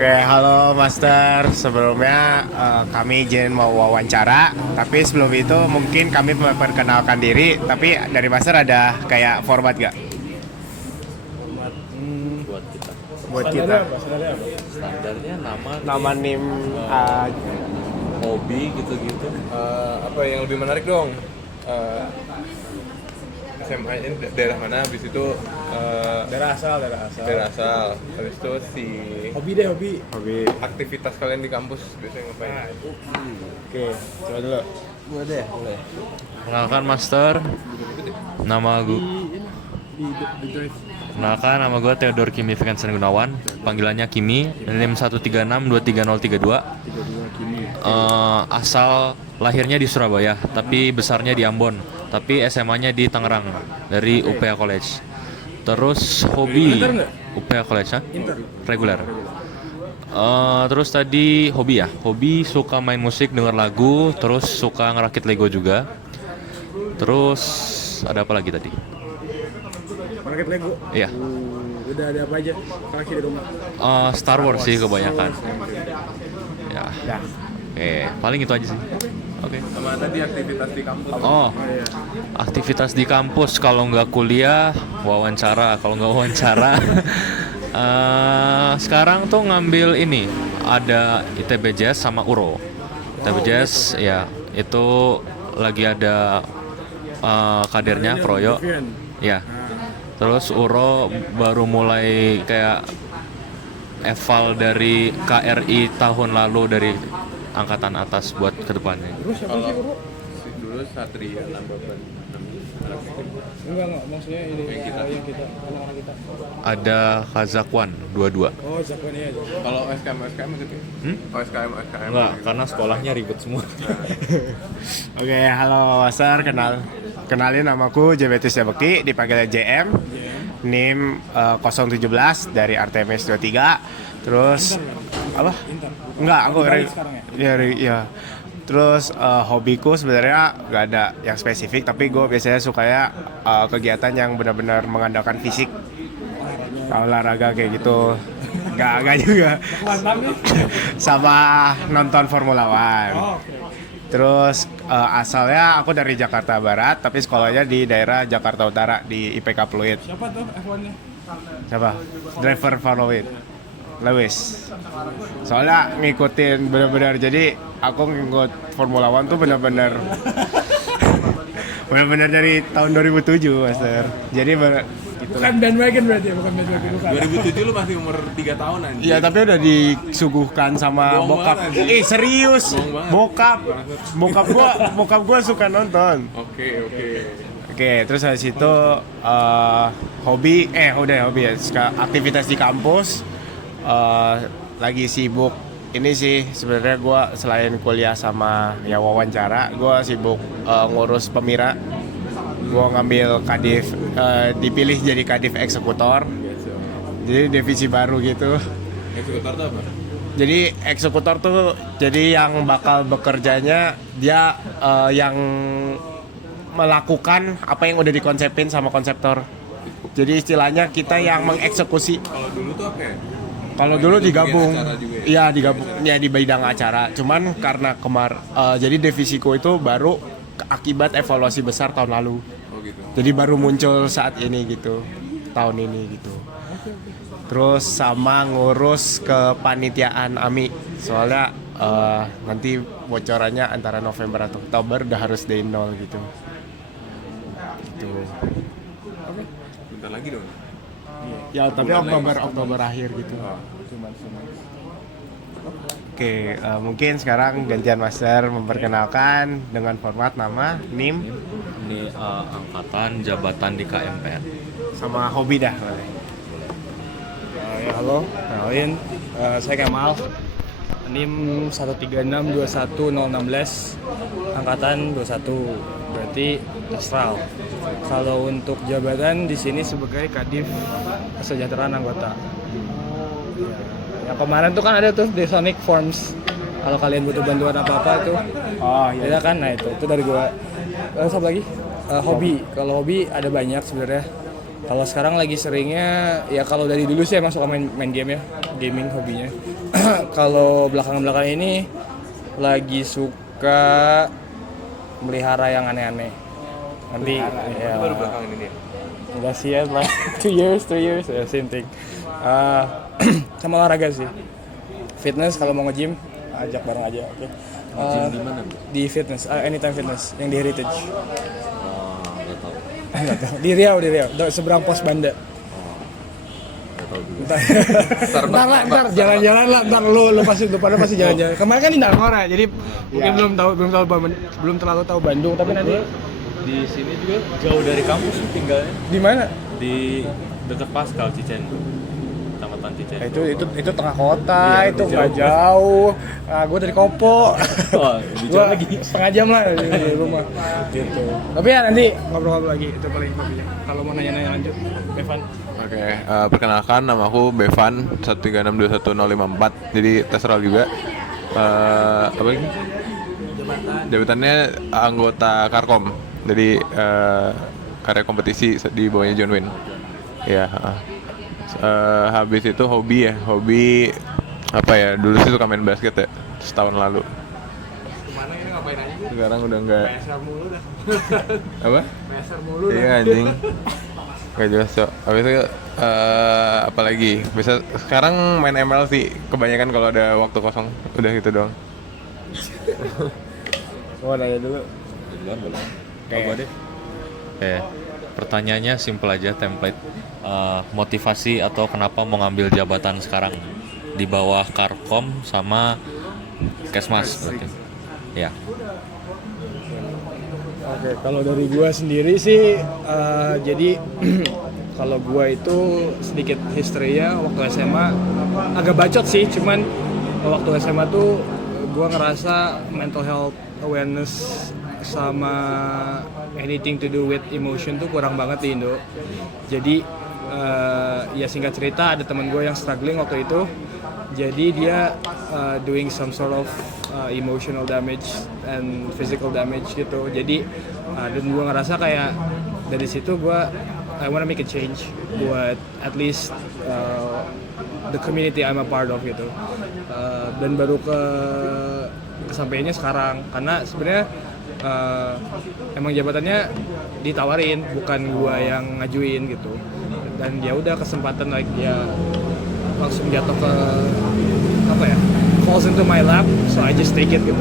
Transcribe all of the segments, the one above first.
Oke, halo Master. Sebelumnya kami izin mau wawancara, tapi sebelum itu mungkin kami memperkenalkan diri. Tapi dari Master ada kayak format gak? Buat kita Buat kita. standarnya nama Nama NIM hobi gitu-gitu. Apa yang lebih menarik dong? SMA ini daerah mana? Habis itu Daerah asal. daerah asal. Habis itu Hobi. hobi. aktivitas kalian di kampus biasanya ngapain? Oke, coba dulu. Boleh. Kenalkan Master. Nama gue. Kenalkan nama gue Theodor Kimi Vincent Gunawan. Panggilannya Kimi. NIM 136233032. Asal lahirnya di Surabaya, tapi besarnya di Ambon. Tapi SMA-nya di Tangerang dari UPH College. Terus hobi UPH College, reguler. Terus tadi hobi suka main musik, denger lagu, terus suka ngerakit Lego juga. Terus ada apa lagi tadi? Market Lego. Iya, Udah ada apa aja? Koleksi di rumah. Star Wars sih kebanyakan. Ya, Ya. oke, paling itu aja sih. Oke. Sama tadi aktivitas di kampus. Oh, aktivitas di kampus kalau nggak kuliah, wawancara. Kalau nggak wawancara, sekarang tuh ngambil ini, ada ITB Jazz sama URO. ITB Jazz, ya itu lagi ada kadernya Proyo. Ya, terus URO baru mulai kayak eval dari KRI tahun lalu dari angkatan atas buat kedepannya. Terus siapa sih Bro? Dulu Satria Nambaban. Enggak, maksudnya ini yang kita anak-anak kita. Ada Kazakwan 22. Oh, Zakwan ya. Kalau SKM gitu. Oh, SKM. Enggak, karena sekolahnya ribet semua. Oke, halo Master. Kenalin namaku JBT Bekti, dipanggil JM. NIM 017 dari Artemis 23. Terus apa? Enggak, aku sekarang ya? ya. Terus hobiku sebenarnya nggak ada yang spesifik, tapi gue biasanya sukanya kegiatan yang benar-benar mengandalkan fisik, olahraga kayak gitu. Enggak juga. Sama nonton Formula One. Oh, oke. Terus asalnya aku dari Jakarta Barat, tapi sekolahnya di daerah Jakarta Utara di IPK Pluit. Siapa tuh F1-nya? Siapa? Driver Formula Lewis. Soalnya ngikutin benar-benar, jadi aku ngikut Formula One tuh benar-benar dari tahun 2007, Master. Jadi Bukan bandwagon berarti ya, bukan bandwagon. Bukan. 2007 lu masih umur 3 tahun anjing. iya, tapi udah disuguhkan sama Bohong bokap. banget, anjing. Serius. Bohong banget. Bokap gua suka nonton. Oke. Oke, terus habis itu hobi ya. Aktivitas di kampus. Lagi sibuk ini sih sebenarnya gue selain kuliah sama ya wawancara, gue sibuk ngurus Pemira. Gue ngambil kadif, dipilih jadi kadif eksekutor. Jadi divisi baru gitu. Eksekutor tuh apa? Jadi eksekutor tuh jadi yang bakal bekerjanya dia yang melakukan apa yang udah dikonsepin sama konseptor. Jadi istilahnya kita yang mengeksekusi. Kalau dulu tuh apa ya? Kalau dulu digabung, acara juga ya? iya digabung, ya di bidang acara. Cuman karena jadi divisiku itu baru akibat evaluasi besar tahun lalu. Oh gitu. Jadi baru muncul saat ini gitu, tahun ini gitu. Terus sama ngurus kepanitiaan AMI, soalnya nanti bocorannya antara November atau Oktober udah harus day 0 gitu. Gitu. Bentar lagi dong. Ya tapi Oktober akhir gitu. Oke, mungkin sekarang gantian Master memperkenalkan dengan format nama, NIM, Ini angkatan jabatan di KMPN. sama hobi dah. Ya, halo, kenalin, saya Kemal. NIM 136210016, angkatan 21, berarti Astral. Kalau untuk jabatan di sini sebagai Kadif Kesejahteraan Anggota. Ya, kemarin tuh kan ada tuh di Sonic Forms. Kalau kalian butuh bantuan apa-apa itu, Oh ya kan? Nah itu dari gua. Terus apa lagi? Hobi. Kalau hobi ada banyak sebenarnya. Kalau sekarang lagi seringnya ya kalau dari dulu sih emang suka main game ya, gaming hobinya. kalau belakangan ini lagi suka melihara yang aneh-aneh. Nanti ya, Baru belakangan ini ya? enggak sih ya, like 2 years, same thing. Sama olahraga sih. Fitness kalau mau nge-gym, ajak bareng aja, oke. Gym di mana? Di fitness, Anytime Fitness yang di Heritage. Nggak tahu. Enggak tahu. Di Riau, seberang pos Banda. Nggak tahu juga. Ntar jalan-jalan lah, ntar lu pada pasti jalan-jalan. Kemarin kan di Nangora, jadi mungkin belum terlalu tahu Bandung, tapi nanti Di sini juga jauh dari kampus tuh tinggalnya, di mana? di dekat Pascal Cicen, Kecamatan Cicen. Itu tengah kota, itu nggak jauh. Gue dari Kopo. Wah, lebih jauh Gua lagi. setengah jam lah di rumah. Gitu. Tapi ya nanti ngobrol-ngobrol lagi, itu paling kopinya. Kalau mau nanya-nanya lanjut, Bevan. Oke, perkenalkan nama aku Bevan 1362154. Jadi terserah juga. Apa lagi? Jabatannya anggota Karkom. Jadi karya kompetisi di bawahnya John Wayne. Ya. Habis itu hobi apa ya? Dulu sih suka main basket ya, setahun lalu. Kemana ini ngapain aja? Sekarang udah enggak. PSR mulu dah. Apa? PSR mulu dah. Iya anjing. Gak jelas so. Habis itu apa lagi? Bisa sekarang main ML sih kebanyakan kalau ada waktu kosong. Udah gitu doang. Gua nanya dulu. Oke. Pertanyaannya simple aja, template. Motivasi atau kenapa mau ngambil jabatan sekarang di bawah Karkom sama Kesmas berarti. Ya. Oke, kalau dari gua sendiri sih, jadi kalau gua itu sedikit history-nya waktu SMA agak bacot sih, cuman waktu SMA tuh gua ngerasa mental health awareness sama anything to do with emotion tuh kurang banget di Indo. Jadi ya singkat cerita ada teman gue yang struggling waktu itu. Jadi dia doing some sort of emotional damage and physical damage gitu. Jadi dan gue ngerasa kayak dari situ I wanna make a change buat at least the community I'm a part of gitu. Dan baru kesampaiannya sekarang karena sebenarnya emang jabatannya ditawarin, bukan gua yang ngajuin gitu. Dan ya udah kesempatan like dia langsung jatuh ke apa ya, falls into my lap, so I just take it gitu.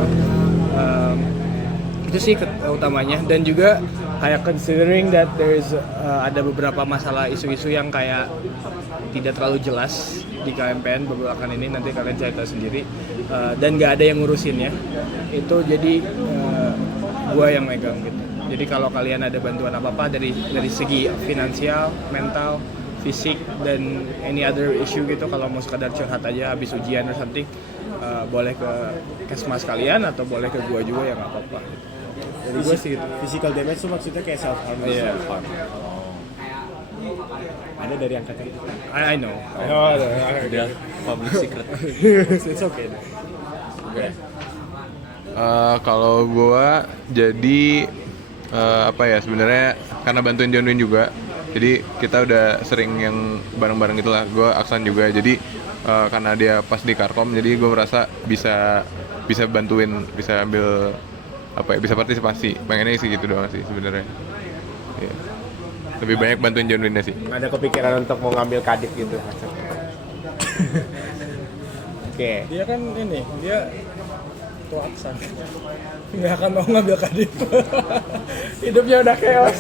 Itu sih utamanya. Dan juga kayak considering that there is ada beberapa masalah isu-isu yang kayak tidak terlalu jelas di KMPN belakangan ini, nanti kalian cerita sendiri, dan nggak ada yang ngurusinnya itu, jadi gue yang megang gitu. Jadi kalau kalian ada bantuan apa-apa dari segi finansial, mental, fisik, dan any other issue gitu, kalau mau sekadar curhat aja habis ujian or something, boleh ke Kesmas kalian atau boleh ke gue juga, ya nggak apa-apa. Jadi gue sih gitu. Physical damage itu maksudnya kayak self harm. Iya. Ada dari angkatan. I know. Udah public secret. It's okay. Kalau gua jadi apa ya, sebenarnya karena bantuin John Wayne juga, jadi kita udah sering yang bareng-bareng gitulah. Gua Aksan juga, jadi karena dia pas di Karkom, jadi gua merasa bisa bantuin, bisa ambil apa ya, bisa partisipasi. Pengennya sih gitu doang sih sebenarnya. Iya. Lebih banyak bantuin John Wayne sih. Ada kepikiran untuk mau ngambil kadif gitu. Oke. Dia kan ini, dia tua Aksan. Nggak akan mau ngambil kadif. Hidupnya udah chaos.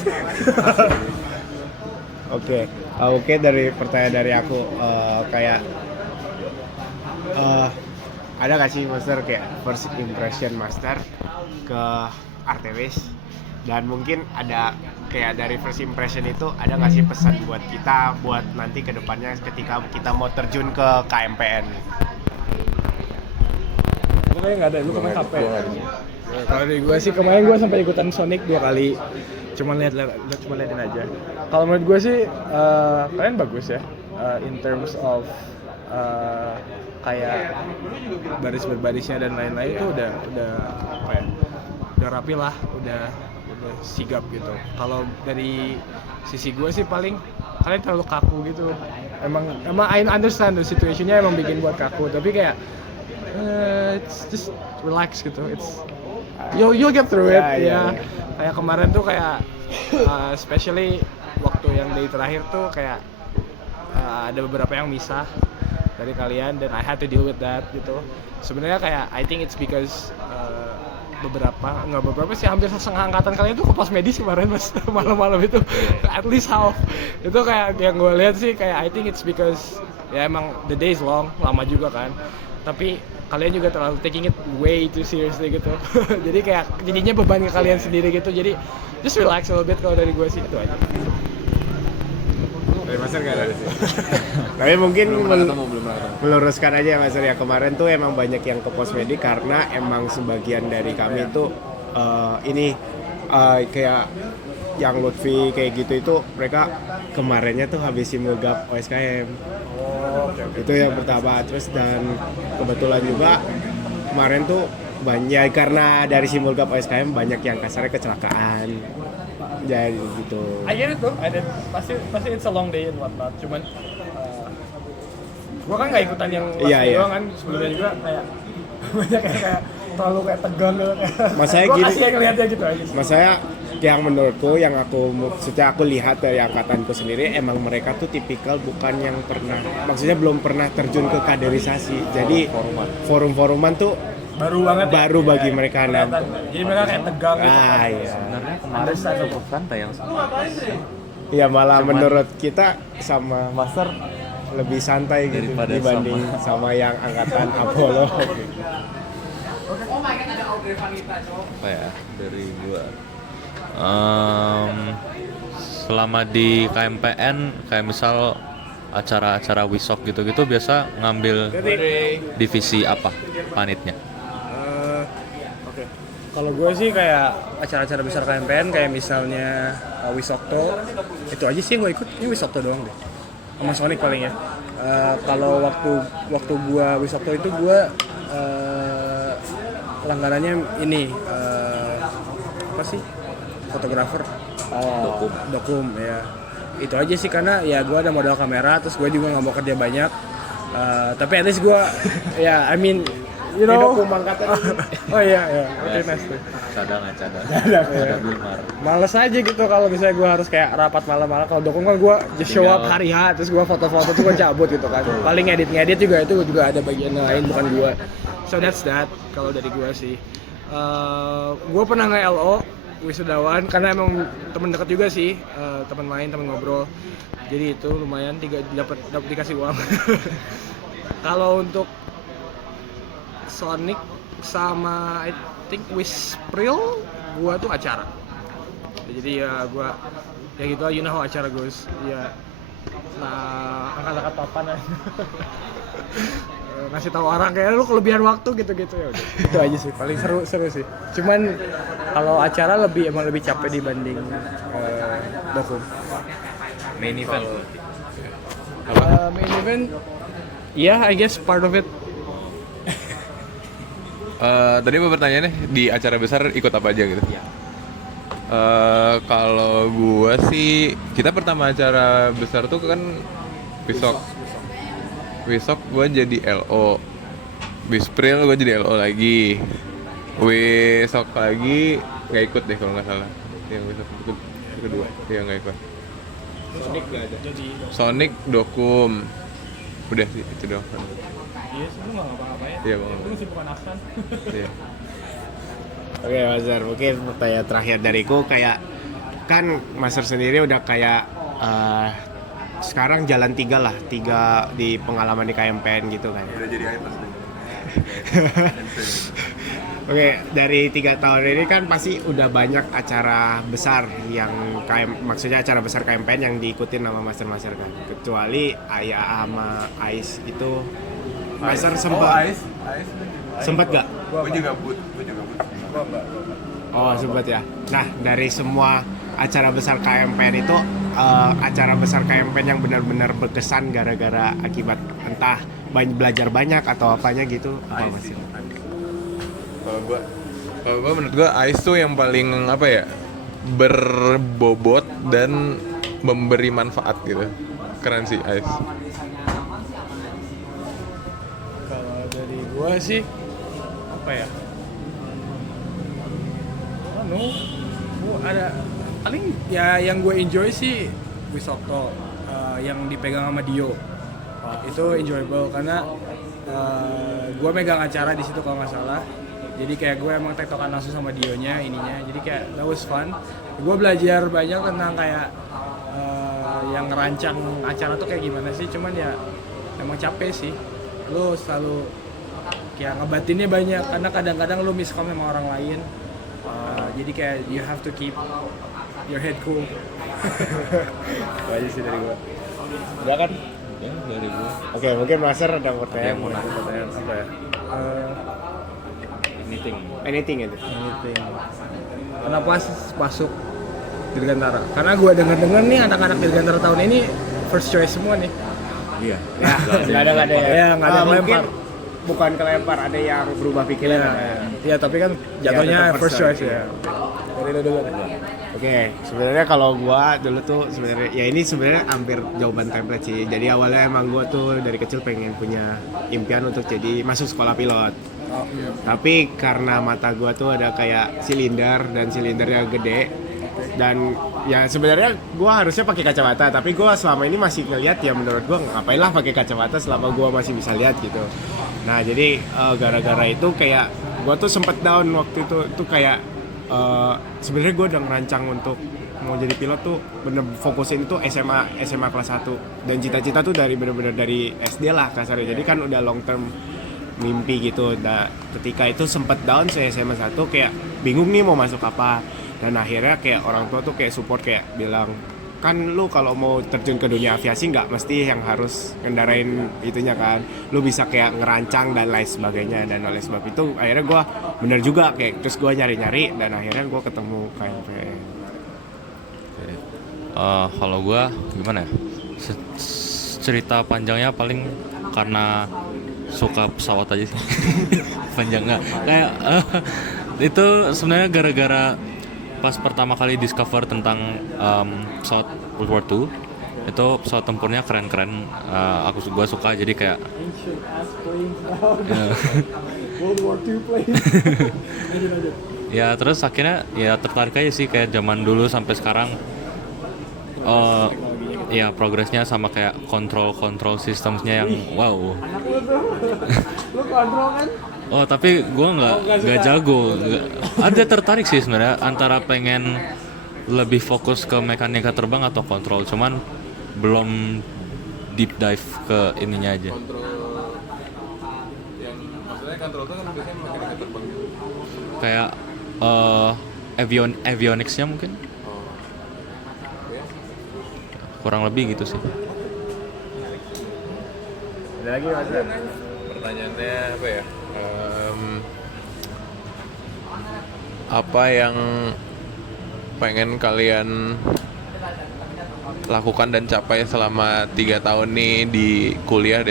Oke, dari pertanyaan dari aku, kayak ada nggak sih master kayak first impression master ke RTWs, dan mungkin ada kayak dari first impression itu ada nggak sih pesan buat kita buat nanti ke depannya ketika kita mau terjun ke KMPN? Lu kayak nggak ada, lu kemarin capek. Kalau dari gue sih, kemarin gue sampai ikutan Sonic 2 kali. Cuma liatin aja. Kalau menurut gue sih kalian bagus ya, in terms of kayak baris berbarisnya dan lain-lain itu udah apa ya, udah rapi lah, udah sigap gitu. Kalau dari sisi gue sih paling kalian terlalu kaku gitu. emang I understand the situationnya emang bikin buat kaku, tapi kayak it's just relax gitu. It's you'll get through it ya. Kayak kemarin tuh kayak especially waktu yang day terakhir tuh kayak ada beberapa yang misah dari kalian dan I had to deal with that gitu. Sebenarnya kayak I think it's because nggak beberapa sih, hampir setengah angkatan kalian tuh ke pos medis kemarin pas malam-malam itu, at least half. Itu kayak yang gue lihat sih kayak I think it's because ya emang the day is long, lama juga kan. Tapi kalian juga terlalu taking it way too seriously gitu. Jadi kayak jadinya beban ke kalian sendiri gitu. Jadi just relax a little bit kalau dari gue sih, itu aja. Dari Master nggak ada sih. Tapi mungkin meluruskan aja ya Master ya, kemarin tuh emang banyak yang ke pos medik karena emang sebagian dari kami tuh kayak yang Lutfi kayak gitu itu mereka kemarinnya tuh habis simulgap OSKM. Itu yang pertama. Terus dan kebetulan juga kemarin tuh banyak karena dari simulgap OSKM banyak yang kasarnya kecelakaan. Jadi gitu. I get it tuh, pasti it's a long day and whatnot. Cuman gua kan nggak ikutan yang last day doang kan, sebelumnya juga kayak banyak kayak terlalu kayak tegang gitu. Masanya gua gini. kasih yang ngeliatnya gitu aja. Masanya yang menurutku yang sejak aku lihat dari angkatanku sendiri emang mereka tuh tipikal bukan yang belum pernah terjun ke kaderisasi. Jadi forum-foruman tuh baru bagi mereka Jadi mereka kayak tegang gitu. Iya. Sebenarnya kemarin cukup santai yang sama. Ya malah menurut kita sama Master lebih santai gitu Daripada dibanding sama yang angkatan Apollo. Apa ya dari gua? Selama di KMPN kayak misal acara-acara wisok gitu-gitu biasa ngambil divisi apa panitnya? Kalau gue sih kayak acara-acara besar KMPN kayak misalnya Wisokto, itu aja sih yang gue ikut. Ini Wisokto doang deh, sama Sonic paling ya. Kalau waktu gue Wisokto itu gue langganannya ini apa sih, fotografer, dokum ya. Itu aja sih karena ya gue ada modal kamera, terus gue juga nggak mau kerja banyak. Tapi at least gue ya I mean you know, oh iya, oke, nice tuh. Cadang. Males aja gitu kalau misalnya gue harus kayak rapat malam-malam. Kalau dokum kan gue just show up hari H, terus gue foto-foto tuh gue cabut gitu kan. Paling ngedit juga itu juga ada bagian lain bukan gue. So that's that kalau dari gue sih. Gue pernah nge-LO wisudawan karena emang temen deket juga sih, temen main, temen ngobrol. Jadi itu lumayan dapat dikasih uang. Kalau untuk Sonic sama I think Wispril gua tuh acara. Jadi ya gua ya gitu aja, you know how acara goes. Ya nah angkat-angkat papan aja. Ngasih tahu orang kayak lu kelebihan waktu gitu-gitu ya udah. Itu aja sih, paling seru sih. Cuman kalau acara emang lebih capek dibanding dokum. Main event. Main event yeah, I guess part of it. Tadi mau pertanyaannya di acara besar ikut apa aja gitu? Kalau gua sih, kita pertama acara besar tuh kan Wisok gua jadi LO, Wispril gua jadi LO lagi, Wisok lagi nggak ikut deh kalau nggak salah. Yang Wisok ikut kedua, ya nggak ikut. Sonic nggak ada. Sonic dokum, udah sih itu doang. Iya, lu nggak ngapa-ngapain. Iya bang. Lu masih bukan aksan. Iya. Oke Master, mungkin pertanyaan terakhir dariku kayak kan Master sendiri udah kayak sekarang jalan 3 di pengalaman di KMPN gitu kan. Udah jadi iPad. Oke, dari 3 tahun ini kan pasti udah banyak acara besar yang maksudnya acara besar KMPN yang diikutin sama master-master kan. Kecuali Ayah sama Ais itu master sempat gak? Gue juga but. Oh sempat ya. Nah dari semua acara besar KMPN itu acara besar KMPN yang benar-benar berkesan gara-gara akibat entah belajar banyak atau apanya gitu apa masih? Kalau gue menurut gue Ais tuh yang paling apa ya, berbobot dan memberi manfaat gitu. Keren sih Ais. Dari gue sih apa ya? Ada paling ya yang gue enjoy sih Wisokto, yang dipegang sama Dio. Itu enjoyable karena gue megang acara di situ kalau nggak salah. Jadi kayak gue emang tektokan langsung sama Dionya ininya. Jadi kayak that was fun. Gue belajar banyak tentang kayak yang ngerancang acara tuh kayak gimana sih. Cuman ya emang capek sih. Lu selalu kayak ngebatinnya banyak karena kadang-kadang lu miskom sama orang lain. Jadi kayak you have to keep your head cool. Itu aja sih dari gue. Udah kan? Ya, dari gue. Oke, mungkin Master ada Yang pertanyaan. mau nanya pertanyaan apa ya? Anything. Anything itu. Kenapa masuk Dirgantara? Karena gue dengar nih anak-anak Dirgantara tahun ini first choice semua nih. Iya. Ya, nggak ada ya. Ya, nggak ada yang Mungkin lempar. bukan kelempar, ada yang berubah pikiran. Iya, tapi kan jatuhnya tetap first choice ya. ya. Dari lu dulu. Oke, sebenarnya kalau gua dulu tuh sebenarnya ya ini sebenarnya hampir jawaban template sih. Jadi awalnya emang gua tuh dari kecil pengen punya impian untuk jadi masuk sekolah pilot. Tapi karena mata gua tuh ada kayak silinder dan silindernya gede dan ya sebenarnya gua harusnya pakai kacamata, tapi gua selama ini masih ngelihat ya menurut gua ngapain lah pakai kacamata selama gua masih bisa lihat gitu. Nah, jadi gara-gara itu kayak gua tuh sempet down waktu itu kayak sebenarnya gue udah ngerancang untuk mau jadi pilot tuh bener fokusin itu SMA kelas 1 dan cita-cita tuh bener-bener dari SD lah kasarnya, jadi kan udah long term mimpi gitu. Nah, ketika itu sempet down saya SMA 1 kayak bingung nih mau masuk apa, dan akhirnya kayak orang tua tuh kayak support kayak bilang kan lu kalau mau terjun ke dunia aviasi nggak mesti yang harus ngendarain itunya kan, lu bisa kayak ngerancang dan lain sebagainya. Dan oleh sebab itu akhirnya gue bener juga kayak terus gue nyari-nyari dan akhirnya gue ketemu KMPN. Kalau gue gimana ya? Cerita panjangnya paling karena suka pesawat aja sih. Panjangnya kayak itu sebenarnya gara-gara pas pertama kali discover tentang pesawat World War II, itu pesawat tempurnya keren-keren. Gue suka, jadi kayak World War II plane. ya terus akhirnya ya tertarik aja sih kayak zaman dulu sampai sekarang. Ya progresnya sama kayak kontrol sistemnya yang wow. Lu kontrol kan? Oh, tapi gue nggak jago. Ada tertarik sih sebenarnya antara pengen lebih fokus ke mekanika terbang atau kontrol, cuman belum deep dive ke ininya aja. Kontrol yang maksudnya kontrol itu kan biasanya mekanika terbang gitu. Kayak avionicsnya mungkin. Kurang lebih gitu sih. Ada lagi Mas? Pertanyaannya apa ya? Apa yang pengen kalian lakukan dan capai selama 3 tahun nih di kuliah?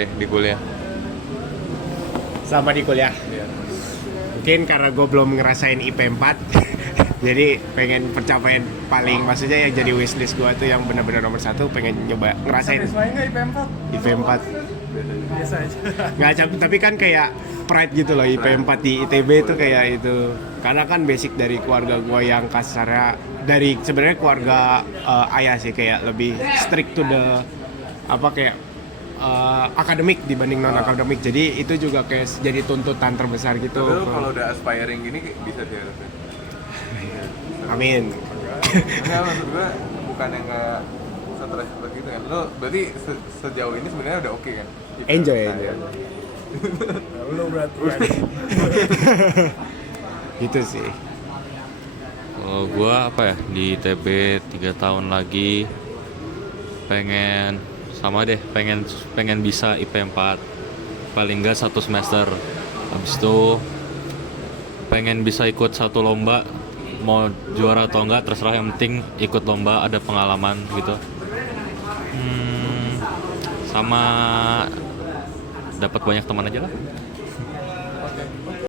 Sama di kuliah. Mungkin karena gue belum ngerasain IP 4 jadi pengen pencapaian paling, maksudnya yang jadi wishlist gue tuh yang benar-benar nomor 1, pengen nyoba ngerasain Satisfying nggak IP4? IP 4. Biasa aja. Nggak capek, tapi kan kayak pride gitu loh. IP 4 di ITB itu kayak itu karena kan basic dari keluarga gue yang kasarnya dari sebenarnya keluarga ayah sih kayak lebih strict to the apa kayak akademik dibanding non akademik, jadi itu juga kayak jadi tuntutan terbesar gitu. Tapi kalau udah aspiring gini bisa sih harusnya. Amin. Enggak, maksud gue bukan yang nggak stres gitu kan. Lo berarti sejauh ini sebenarnya udah oke kan? Enjoy. Lu berarti. Gitu sih. Kalau gue apa ya, di ITB 3 tahun lagi pengen sama deh, pengen bisa IP 4 paling enggak 1 semester. Habis itu pengen bisa ikut 1 lomba, mau juara atau enggak terserah, yang penting ikut lomba, ada pengalaman gitu. Sama dapat banyak teman aja lah.